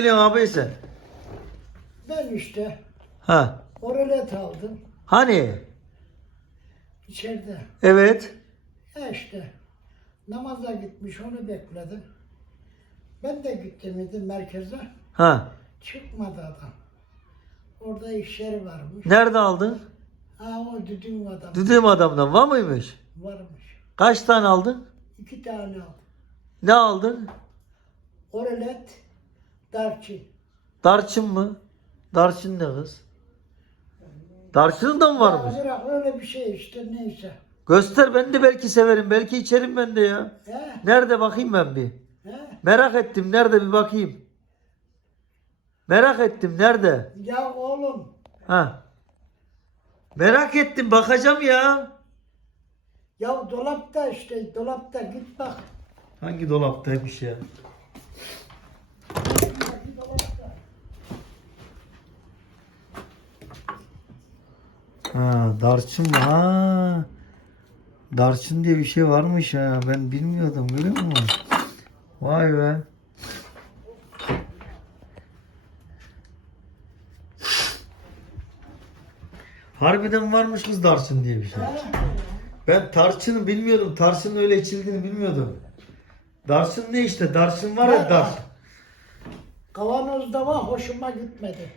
geliyorsun abi sen? Ben işte Ha. oralet aldım Hani? içeride. Evet. E işte namaza gitmiş onu bekledim. Ben de gittim merkeze. Ha. Çıkmadı adam. Orada işleri varmış. Nerede aldın? Ha o düdüğün adam Düdüğüm adamdan var mıymış? varmış. Kaç tane aldın? İki tane aldım. Ne aldın? Oralet, darçin. Darçın mı? Darçın ne kız? Darçının da mı varmış? Bırak öyle bir şey işte neyse. Göster ben de belki severim. Belki içerim ben de ya. He? Nerede bakayım ben bir. He? Merak ettim. Nerede bir bakayım. Merak ettim. Nerede? Ya oğlum Ha. Merak ettim. Bakacağım ya. ya dolapta işte dolapta git bak. Hangi dolaptaymış ya? Ha, darçın mı? Ha. Darçın diye bir şey varmış ha. Ben bilmiyordum görüyor musun? Vay be. Harbiden varmış kız darçın diye bir şey. Ben tarçını bilmiyordum. Tarçının öyle içildiğini bilmiyordum. Darçın ne işte? Darçın var ya darçın. Kavanozda var hoşuma gitmedi.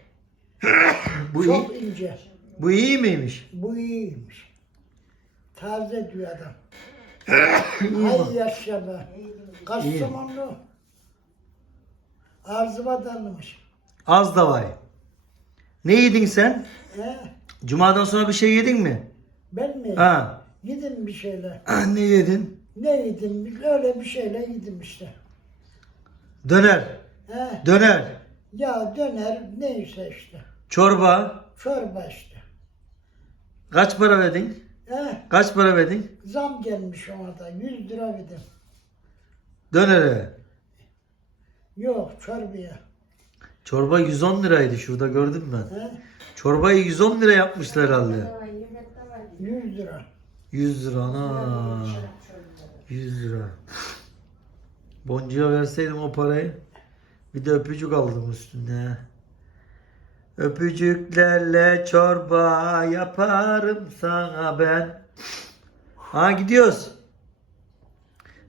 Bu Çok ince. Bu iyi miymiş? Bu iyiymiş. Taze diyor adam. Ay yaşa be. Kastamonlu. Arzuva danmış. Az da var. Ne yedin sen? He? Cumadan sonra bir şey yedin mi? Ben mi? Ha. Yedim bir şeyler. Ah, ne yedin? Ne yedim? Öyle bir şeyler yedim işte. Döner. He? Döner. Ya döner neyse işte. Çorba. Çorba işte. Kaç para verdin? He? Kaç para verdin? Zam gelmiş ona da. 100 lira verdim. Dönere. Yok çorbaya. Çorba 110 liraydı şurada gördüm ben. He? Çorbayı 110 lira yapmışlar herhalde. 100 lira. 100 lira ana. 100 lira. Boncuğa verseydim o parayı. Bir de öpücük aldım üstüne. Öpücüklerle çorba yaparım sana ben. Ha gidiyoruz.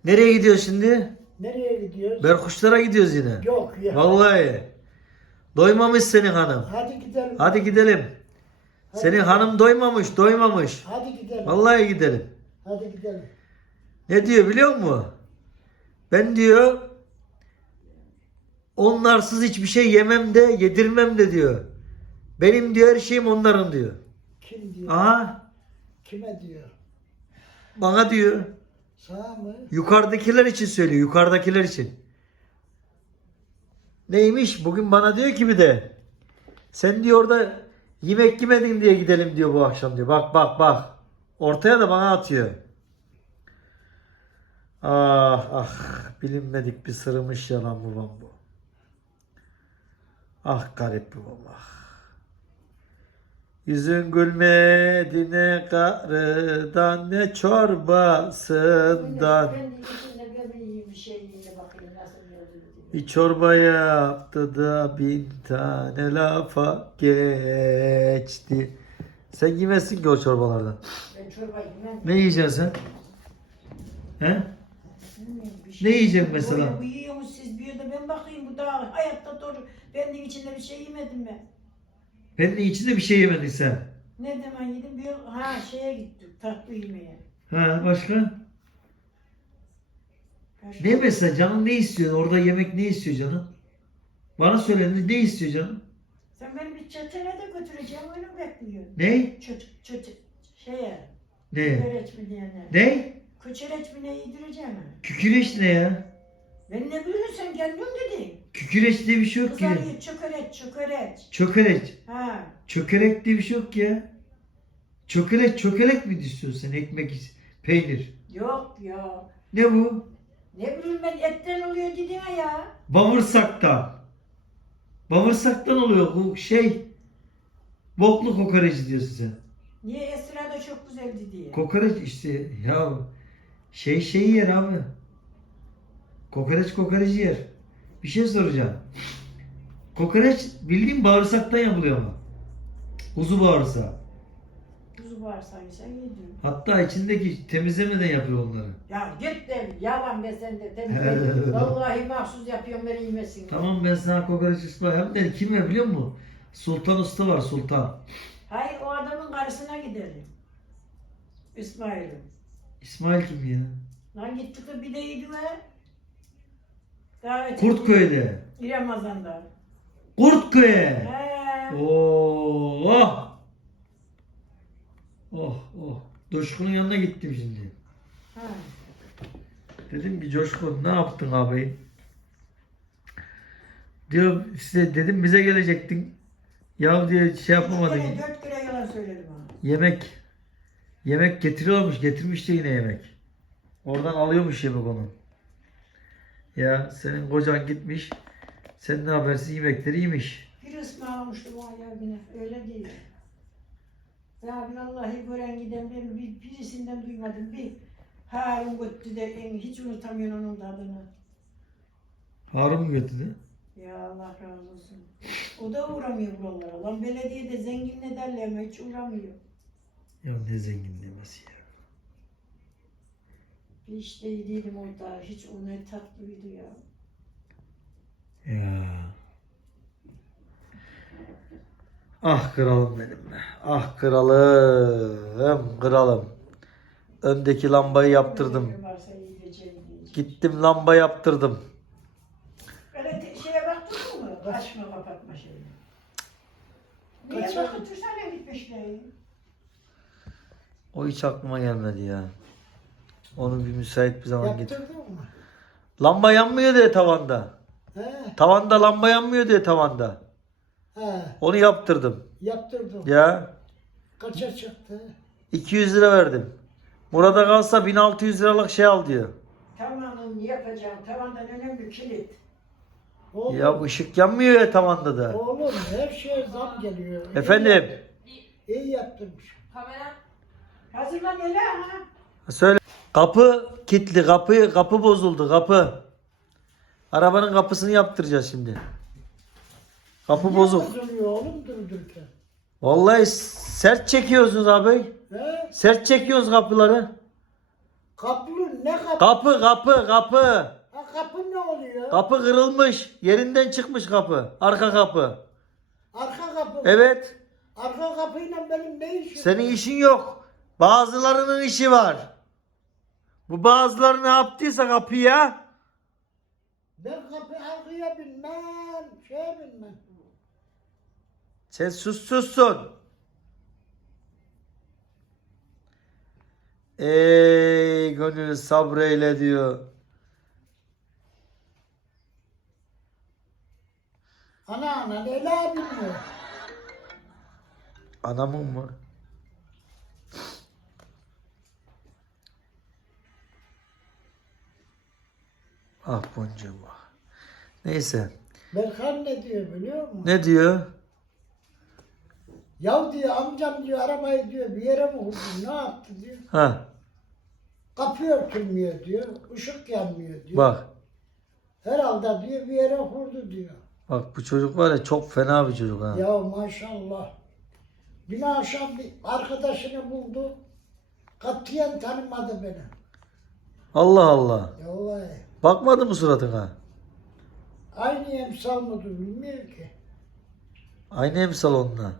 Nereye gidiyoruz şimdi? Nereye gidiyoruz? Berkuşlara gidiyoruz yine. Yok ya. Vallahi. Doymamış senin hanım. Hadi gidelim. Hadi gidelim. Senin hanım doymamış, doymamış. Hadi gidelim. Vallahi gidelim. Hadi gidelim. Ne diyor biliyor musun? Ben diyor onlarsız hiçbir şey yemem de yedirmem de diyor. Benim diyor her şeyim onların diyor. Kim diyor? Aha Kime diyor? bana diyor. Sağ mı? Yukarıdakiler için söylüyor. Yukarıdakiler için. Neymiş? Bugün bana diyor ki bir de sen diyor orada yemek yemedin diye gidelim diyor bu akşam diyor. Bak bak bak. Ortaya da bana atıyor. Ah ah bilinmedik bir sırmış yalan babam bu. Ah garip babam ah. Yüzün gülmedi ne karıdan ne çorbasından. Bir çorba yaptı da bin tane lafa geçti. Sen yemezsin ki o çorbalardan. Ben çorba yemem. Ne yiyeceksin sen? He? Bir şey. Ne yiyeceksin mesela? Bu yiyor mu siz bir de ben bakayım bu daha hayatta doğru. Ben de içinde bir şey yemedim ben. Benim içinde bir şey yemedin sen. Ne zaman yedim? Bir ha şeye gittik tatlı yemeye. Ha başka? Başka- Ne mesela canın ne istiyor? Orada yemek ne istiyor canın? Bana söyle ne- istiyor canın? Sen beni bir çetele de götüreceğim öyle mi bekliyorsun? Ne? Çocuk çocuk şeye. Ne? Köreç mi diyene. Ne? Köçereç mi ne yedireceğim? Küküreç ne ya? Ben ne biliyorsun sen kendin dedin. Küküreç diye bir şey yok ki. Kızar ye çökereç çökereç. Çökereç. Ha. Çökelek diye bir şey yok ki ya. Çökelek çökelek mi istiyorsun sen? Ekmek, peynir. Yok ya. Ne bu? Ne bileyim ben etten oluyor dedin ya. Bağırsaktan. Bağırsaktan oluyor bu şey. Boklu kokoreci diyorsun sen. Niye Esra da çok güzeldi diye. Kokoreç işte ya şey şey yer abi. Kokoreç kokoreci yer. Bir şey soracağım. Kokoreç bildiğin bağırsaktan yapılıyor ama. Kuzu bağırsağı. Kuzu bağırsağı sen yedin. Hatta içindeki temizlemeden yapıyor onları. Ya git de yalan be sen de temizle. Vallahi mahsus yapıyorum beni yemesin. Tamam ben sana kokoreç ısmarlayayım. De kim var biliyor musun? Sultan Usta var Sultan. Hayır o adamın karşısına gidelim. İsmail'im. İsmail kim ya? Lan gittik de bir de yediler. Davet Kurtköy'de. Ramazan'da. Kurtköy'e. He. Oo, oh. Oh oh. Coşkun'un yanına gittim şimdi. Ha. Dedim ki Coşkun ne yaptın abi? Diyor size dedim bize gelecektin. Ya diye şey yapamadın. Üç kere, dört kere yalan söyledim ha. Yemek. Yemek getiriyormuş. Getirmiş de yine yemek. Oradan alıyormuş yemek onu. Ya senin kocan gitmiş. Sen ne habersiz yemekleri yemiş. Bir ısmarlamıştım o yine. Öyle değil. Ya ben Allah'ı gören giden ben bir, birisinden duymadım. Bir Harun Göttü de en, hiç unutamıyorum onun da adını. Harun mu götürdü? Ya Allah razı olsun. O da uğramıyor buralara. Lan belediyede zengin ne derler ama hiç uğramıyor. Ya ne zengin demesi ya. Bir işte değilim orada. Hiç o ne tatlıydı ya. Ya. Ah kralım benim be. Ah kralım. Kralım. Öndeki lambayı yaptırdım. Gittim lamba yaptırdım. Böyle te- şeye baktın mı? Açma kapatma şeyini. Niye Kaçar. bakıtırsana gitmişler. O hiç aklıma gelmedi ya. Onu bir müsait bir zaman getir. Yaptırdın mı? Lamba yanmıyor diye tavanda. He, Tavanda lamba yanmıyor diye tavanda. he, Onu yaptırdım. yaptırdım. Ya Kaça çıktı? 200 lira verdim. Burada kalsa 1600 liralık şey al diyor. Tamamını yapacağım. Tavandan önemli kilit. Oğlum, Ya ışık yanmıyor ya tavanda da. oğlum her şeye zam geliyor. İyi Efendim? yap- İyi yaptırmış. Hazırlan hele ha. Söyle. Kapı kilitli. Kapı kapı bozuldu. Kapı. Arabanın kapısını yaptıracağız şimdi. Kapı Niye bozuk. bozuluyor oğlum durdurken? Vallahi sert çekiyorsunuz abi. He? Sert çekiyoruz kapıları. Kaplı ne kapı? Kapı kapı kapı. Ha, kapı ne oluyor? Kapı kırılmış. Yerinden çıkmış kapı. Arka kapı. Arka kapı. Evet. Arka kapıyla benim ne işim? Senin işin yok. Bazılarının işi var. Bu bazıları ne yaptıysa kapıya Ben kapı arkaya binmem, şeye binmem. sen sus sussun. Ey gönül sabreyle diyor. Ana ana Leyla bilmiyor. Anamın mı? Ah boncuğum ah. Neyse. Berkan ne diyor biliyor musun? Ne diyor? Ya diyor amcam diyor arabayı diyor bir yere mi vurdu ne yaptı diyor. Ha Kapı örtülmüyor diyor. ışık yanmıyor diyor. bak. Herhalde diyor bir yere vurdu diyor. Bak bu çocuk var ya çok fena bir çocuk ha. Ya maşallah. Dün akşam bir arkadaşını buldu. Katiyen tanımadı beni. Allah Allah. Ya vallahi. Bakmadı mı suratına? Aynı emsal mıdır bilmiyor ki. Aynı emsal onunla.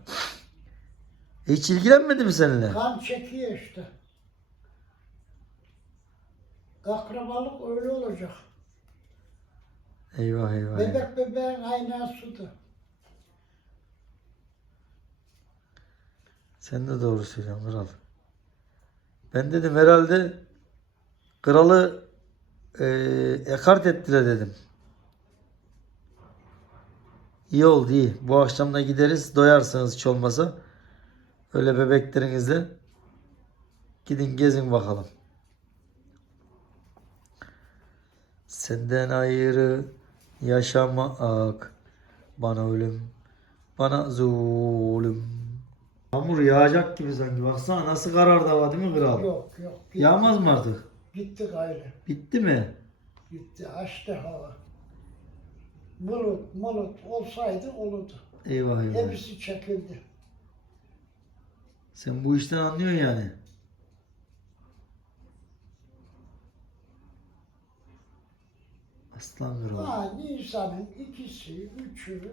Hiç ilgilenmedi mi seninle? Kan çekiyor işte. Akrabalık öyle olacak. Eyvah eyvah. Bebek bebeğin aynağı sudur. Sen de doğru söylüyorsun kral. Ben dedim herhalde kralı eee ekart ettiler dedim. İyi oldu iyi. Bu akşam da gideriz doyarsınız hiç olmasa. Öyle bebeklerinizle gidin gezin bakalım. Senden ayrı yaşamak bana ölüm bana zulüm. Yağmur yağacak gibi sanki. Baksana nasıl karardı hava değil mi kral? Yok yok. Yağmaz mı artık? Gitti gayrı. Bitti mi? Gitti açtı hava. bulut, mulut olsaydı olurdu. Eyvah eyvah. Hepsi çekildi. Sen bu işten anlıyorsun yani. Aslan kral. Ha, Nisan'ın ikisi, üçü,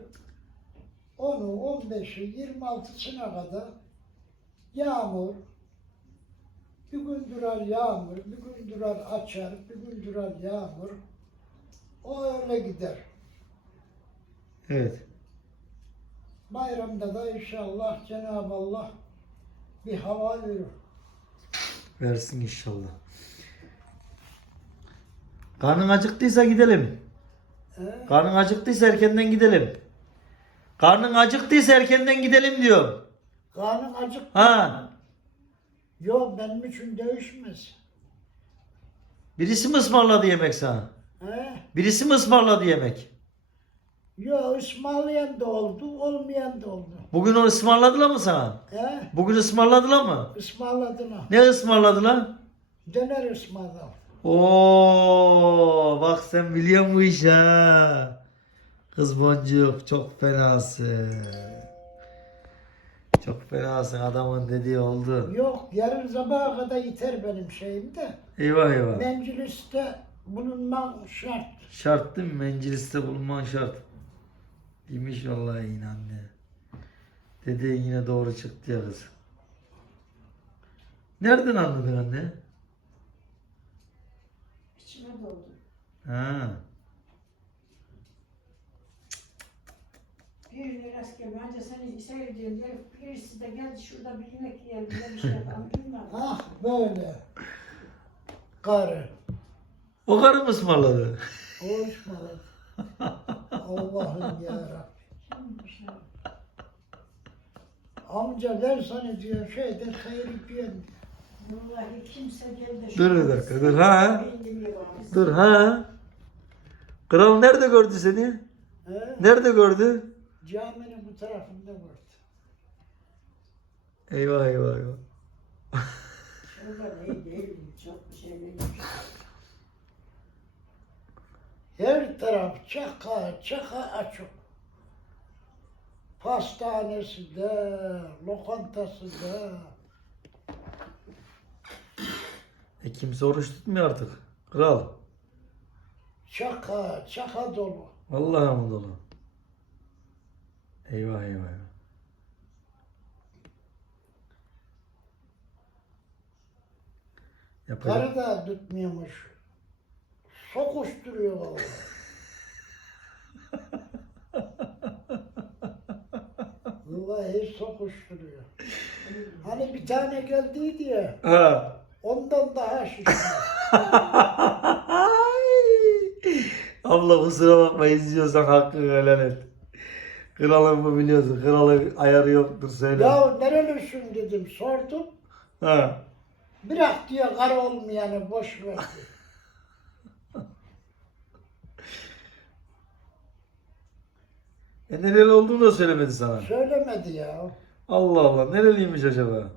onu, on beşi, yirmi altısına kadar yağmur, bir gün durar yağmur, bir gün durar açar, bir gün durar yağmur. O öyle gider. Evet. Bayramda da inşallah Cenab-ı Allah bir hava verir. Versin inşallah. Karnın acıktıysa gidelim. He? Karnın acıktıysa erkenden gidelim. Karnın acıktıysa erkenden gidelim diyor. Karnın acık. Ha. Yok benim için değişmez. Birisi mi ısmarladı yemek sana? He? Birisi mi ısmarladı yemek? Yok ısmarlayan da oldu, olmayan da oldu. Bugün onu ısmarladılar mı sana? He? Bugün ısmarladılar mı? Ismarladılar. Ne ısmarladılar? Döner ısmarladı. Oo, bak sen biliyor işi ha. Kız boncuk çok fenasın. Çok fenasın adamın dediği oldu. Yok yarın sabaha kadar yeter benim şeyim de. Eyvah eyvah. Mecliste bulunmam şart. Şart değil mi? Mecliste bulunman şart. Demiş vallahi yine anne. Dediğin yine doğru çıktı ya kız. Nereden anladın anne? İçime doldu. Ha. Birine rast gelme. Anca seni sevdiğim yer birisi de gel şurada bir yemek yiyelim. Bir şey yapalım. Bilmem. Ah böyle. Karı. O karı mı ısmarladı? O ısmarladı. Allah'ım yarabbim. Amca ver sana diyor şeyde hayır yiyen. Vallahi kimse geldi. Dur bir dakika, dur, ha? Dur ha. Kral nerede gördü seni? He? Nerede gördü? Caminin bu tarafında vardı. Eyvah eyvah eyvah. Şurada değil değil. Çok bir şey değil. Her taraf çaka çaka açık. Pastanesi de, lokantası da. E kimse oruç tutmuyor artık. Kral. Çaka çaka dolu. Vallahi mı dolu? Eyvah eyvah. Yapacak. Karı da tutmuyormuş. Sokuşturuyor vallahi. Vallahi sokuşturuyor. Hani bir tane geldiydi ya, Ha. ondan daha şişman. Abla kusura bakma izliyorsan hakkını helal et. Kralın mı biliyorsun? Kralın ayarı yoktur söyle. ya nerelisin dedim, sordum. Ha. Bırak diyor karı olmayanı boş ver. E nereli olduğunu da söylemedi sana. Söylemedi ya. Allah Allah nereliymiş acaba?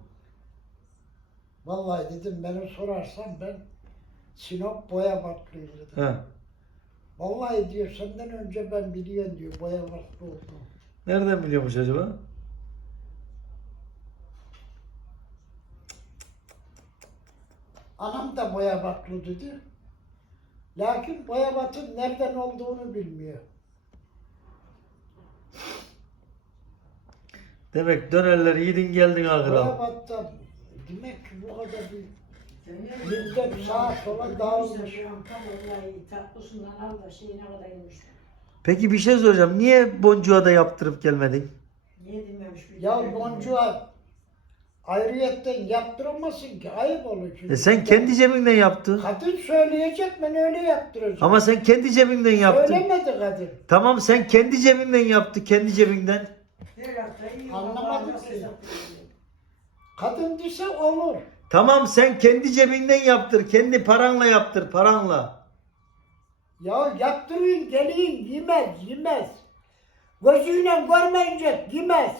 Vallahi dedim beni sorarsan ben Sinop Boyabatlıyım dedim. Ha. Vallahi diyor senden önce ben biliyorum diyor Boyabatlı olduğumu. Nereden biliyormuş acaba? Anam da Boyabatlı dedi. Lakin Boyabat'ın nereden olduğunu bilmiyor. Demek dönerleri yedin geldin ha kral. Boyabat'ta demek ki bu kadar bir millet sağa sola dağılmış. Vallahi tatlısından al da şeyine kadar inmiş. Peki bir şey soracağım. Niye boncuğa da yaptırıp gelmedin? Niye dememiş bir Ya boncuğa ayrıyetten yaptıramazsın ki ayıp olur çünkü. E sen kendi cebinden yaptın. Kadın söyleyecek ben öyle yaptıracağım. Ama sen kendi cebinden yaptın. Söylemedi kadın. Tamam sen kendi cebinden yaptı. Kendi cebinden. Her hafta iyi. Anlamadım ki. Kadın dese olur. Tamam sen kendi cebinden yaptır. Kendi paranla yaptır. Paranla. Ya yaptırın gelin yemez yemez. Gözüyle görmeyince yemez.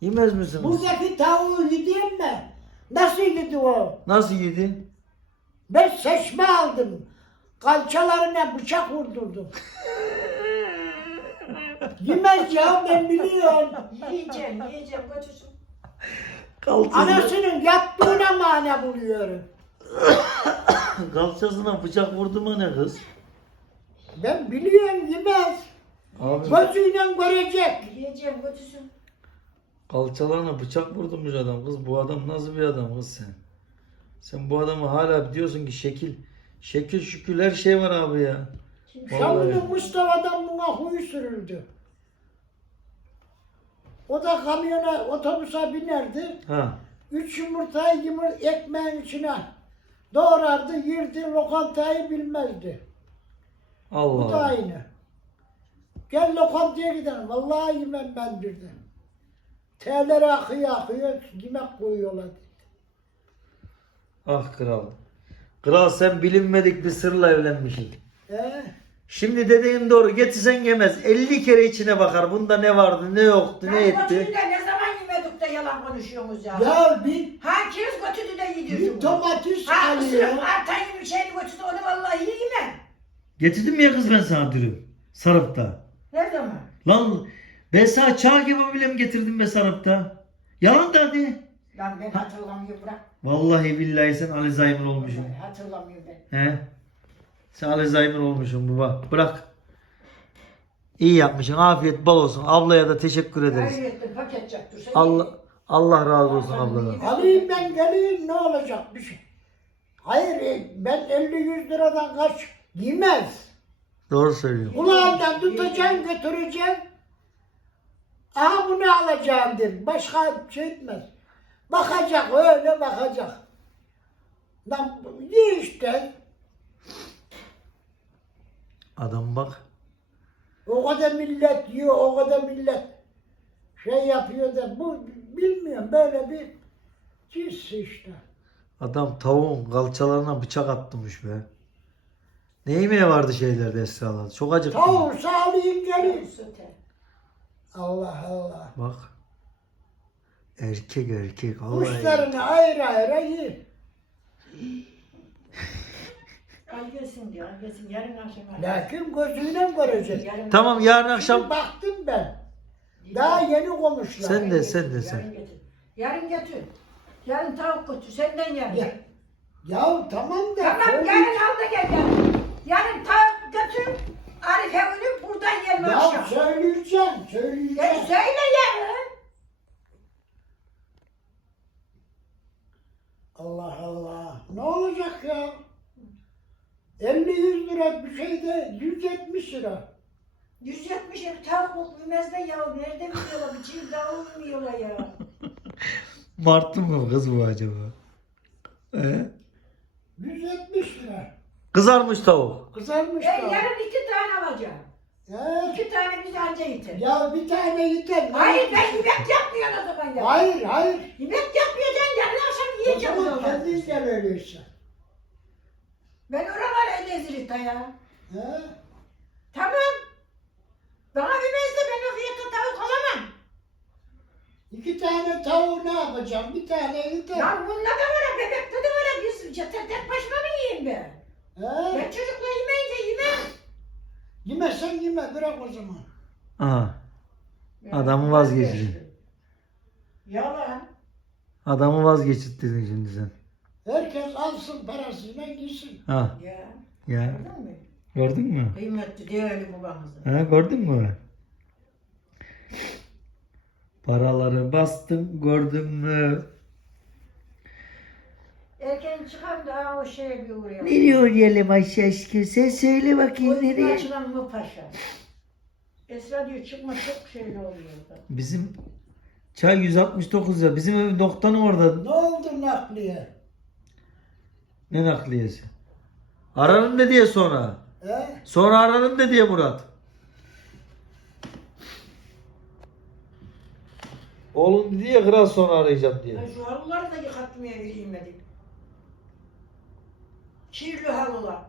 Yemez misiniz? Buradaki tavuğu yediğim mi? Nasıl yedi o? Nasıl yedi? Ben seçme aldım. Kalçalarına bıçak vurdurdum. Yemez ya ben biliyorum. Yiyeceğim, yiyeceğim. Götürsün. Kalçasına, Anasının yaptığına mana buluyorum. kalçasına bıçak vurdu mu ne kız? Ben biliyorum yemez. Abi Gözüyle görecek. Yiyeceğim, götürsün. kalçalarına bıçak vurdurmuş adam kız. Bu adam nasıl bir adam kız sen? Sen bu adamı hala diyorsun ki şekil. Şekil şükül her şey var abi ya. Vallahi. Şamlı'nın Mustafa'dan buna huy sürüldü. O da kamyona, otobüse binerdi. Ha. Üç yumurtayı yumur, ekmeğin içine doğrardı, yirdi, lokantayı bilmezdi. Allah Bu da aynı. Gel lokantaya gidelim. Vallahi yemem ben dedi. Terleri akıyor akıyor, yemek koyuyorlar. Ah kral. Kral sen bilinmedik bir sırla evlenmişsin. He? Şimdi dediğin doğru getirsen yemez. 50 kere içine bakar. Bunda ne vardı ne yoktu ne etti. ne zaman yemedik de yalan konuşuyorsunuz ya. Ya bir, Ha kiriz götürdü de bir yedirdin. domates Ha alıyor. ısırıp bir şeyini götürdü onu vallahi yiyemem. Getirdim ya kız ben sana dürüm. Sarıpta. Ne zaman? Lan ben sana çağ kebabı bile mi getirdim be Sarıpta? Yalan da hadi. Lan ben hatırlamıyorum bırak. Vallahi billahi sen Alzheimer olmuşsun. Hatırlamıyorum ben. He? Sen Alzheimer olmuşsun baba. Bırak. İyi yapmışsın. Afiyet bal olsun. Ablaya da teşekkür ederiz. Hayrettin paket çaktır. Sen Allah Allah razı olsun abladan. Alayım ben geleyim ne olacak bir şey. Hayır e, ben 50-100 liradan kaç yemez. Doğru söylüyorsun. Kulağından tutacaksın götüreceksin. Aha bunu alacağım der. Başka şey etmez. Bakacak öyle bakacak. Lan ye işte. Adam bak. O kadar millet yiyor, o kadar millet şey yapıyor da bu bilmiyorum böyle bir cins işte. Adam tavuğun kalçalarına bıçak attırmış be. Ne yemeği vardı şeylerde Esra'larda? Çok acıktım. Tavuğu sağlayayım. Süte. Allah Allah. Bak. Erkek erkek. Allah Kuşlarını ayrı ayrı ye. Al gelsin diyor, gelsin. Yarın akşam. Lakin gözüyle görecek. Yarın- Tamam yarın Şimdi akşam baktım ben. Daha yeni konuşlar. Sen de sen de sen. Yarın getir. Yarın getir. Yarın tavuk götür. Senden yarın. Ya, Ya tamam da. Tamam söyle- yarın al da gel yarın. Yarın tavuk götür. Arife ölüp buradan yiyelim Ya akşam. söyleyeceğim, Ya söyleyeceğim. söyle yarın. Allah Allah. Ne olacak ya? 50-100 lira bir şeyde 170 lira. 170 ev tavuk bilmez de ya. Nerede biliyorlar? Bir çiğ tavuk bilmiyorlar ya. Martı mı kız bu acaba? Ee? 170 lira. Kızarmış tavuk. Kızarmış Ben da. yarın iki tane alacağım. He? İki tane bize anca yeter. Ya bir tane yeter. Hayır ben yemek yapmıyorum o zaman ya. Hayır hayır. Yemek yapmayacaksın yarın akşam O yiyeceğim o zaman zaman. kendin gel öyleyse. Ben oralara elezirita ya. He? Tamam. Bana bilmez de ben o fiyata tavuk alamam. İki tane tavuğu ne yapacağım? Bir tane yeter. Ya bunda da var bebekte de var biz tek tek başıma mı yiyeyim ben? He? Ben çocukla yemeyince yemem. Yemezsen yeme bırak o zaman. Aha. Adamı vazgeçirdin. Yalan. Adamı vazgeçirttin şimdi sen. Herkes alsın parasıyla gitsin. Ha. Ya. Ya. Gördün mü? Gördün mü? Kıymetli değerli babamızın. Ha gördün mü? Paraları bastım gördün mü? Erken çıkan da o şeye bir uğrayalım. Nereye oynayalım Ayşe aşkım? Sen söyle bakayım Oyunun nereye? açılan mı paşa? Esra diyor çıkma çok şeyli oluyor. Bizim çay 169 ya. Bizim evin doktanı orada. Ne oldu nakliye? Ne nakliyesi? Ararım ne diye sonra. He? Sonra ararım ne diye Murat. Oğlum dedi ya kral sonra arayacağım diye. Ben şu halıları da yıkatmaya bilmedim. Kirli halılar.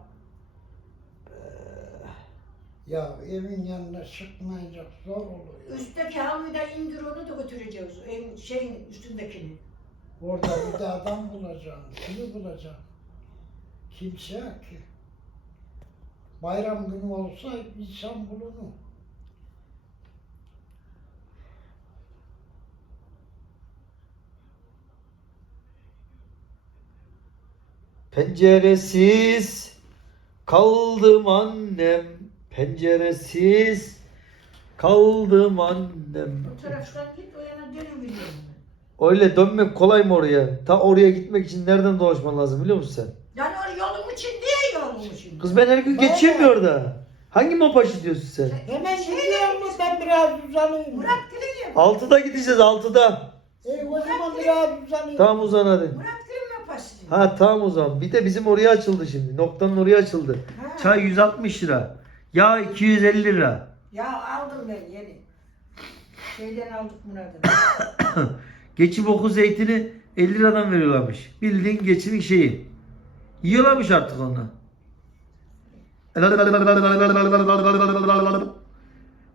Ya evin yanına çıkmayacak zor oluyor. Üstteki halıyı da indir onu da götüreceğiz. En şeyin üstündekini. Orada bir de adam bulacağım. Kimi bulacağım? kimse yok ki. Bayram günü olsa insan bulunur. Penceresiz kaldım annem, penceresiz kaldım annem. O taraftan git, o yana dönün biliyorum. Öyle dönmek kolay mı oraya? Ta oraya gitmek için nereden dolaşman lazım biliyor musun sen? Kız ben her gün Bana geçiyorum bak. ya orada. Hangi mapaşı diyorsun sen? Hemen gidiyor mu ben biraz uzanayım. Murat ya. Altıda gideceğiz altıda. E o zaman biraz uzanayım. Tamam uzan hadi. Murat Gül'ün yapası. Ha tamam o zaman. Bir de bizim oraya açıldı şimdi. Noktanın oraya açıldı. Ha. Çay 160 lira. Yağ 250 lira. Ya aldım ben yeni. Şeyden aldık Murat'ı. Geçim oku zeytini 50 liradan veriyorlarmış. Bildiğin geçimin şeyi. Yiyorlarmış artık onu.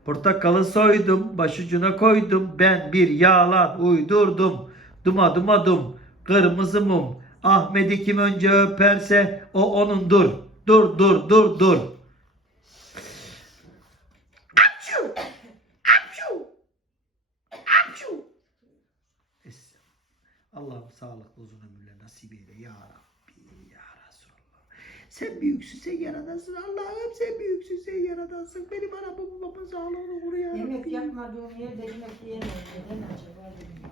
Portakalı soydum, başucuna koydum. Ben bir yalan uydurdum. Duma duma dum, kırmızı mum. Ahmet'i kim önce öperse o onun dur. Dur dur dur dur. Es- Allah'ım sağlıklı uzun Sen büyüksün sen yaradansın Allah'ım sen büyüksün sen yaradansın. Benim anamın babamın sağlığını vur ya Yemek yapmadığım yerde yemek yiyemem. Neden acaba dedim.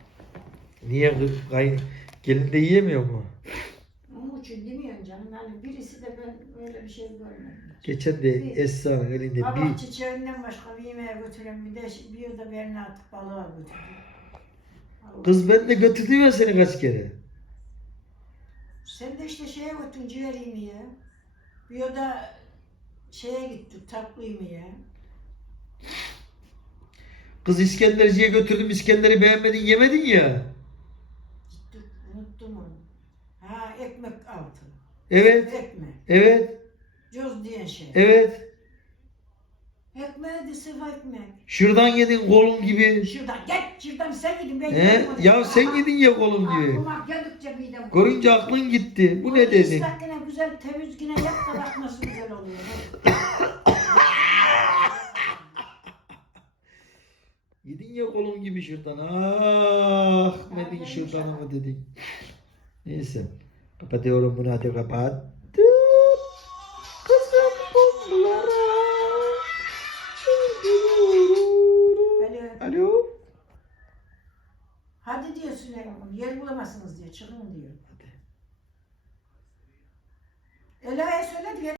Niye kız kayın gelin de yiyemiyor mu? Onun için demiyorum canım. Yani birisi de ben öyle bir şey görmedim. Geçen de Esra'nın elinde Kabak bir çiçeğinden başka bir yemeğe götüren bir de bir yılda birini atıp balığa götürdüm. Allah. kız ben de götürdüm ya seni kaç kere. Sen de işte şeye götürdün ciğer yemeğe. Bir yılda şeye gittik tatlı yemeğe. Kız İskenderci'ye götürdüm İskender'i beğenmedin yemedin ya. Gittik unuttum onu. Ha ekmek altı. Evet Ekmek. evet Coz diyen şey. evet. Ekmeği de sırf ekmek. Şuradan yedin kolun gibi. Şuradan gel şuradan sen gidin ben He? onu. Ya sen yedin ya kolun gibi. Aklıma geldikçe midem. Görünce aklın gitti. Bu ne dedin? ıslak yine güzel temiz yine yap da bak nasıl güzel oluyor. Yedin ya kolun gibi şuradan. Ah şuradan sana. mı dedin. Neyse. Kapatıyorum bunu hadi kapat. Yer bulamazsınız diyor. Çıkın diyor. Ela'ya söyle diyor.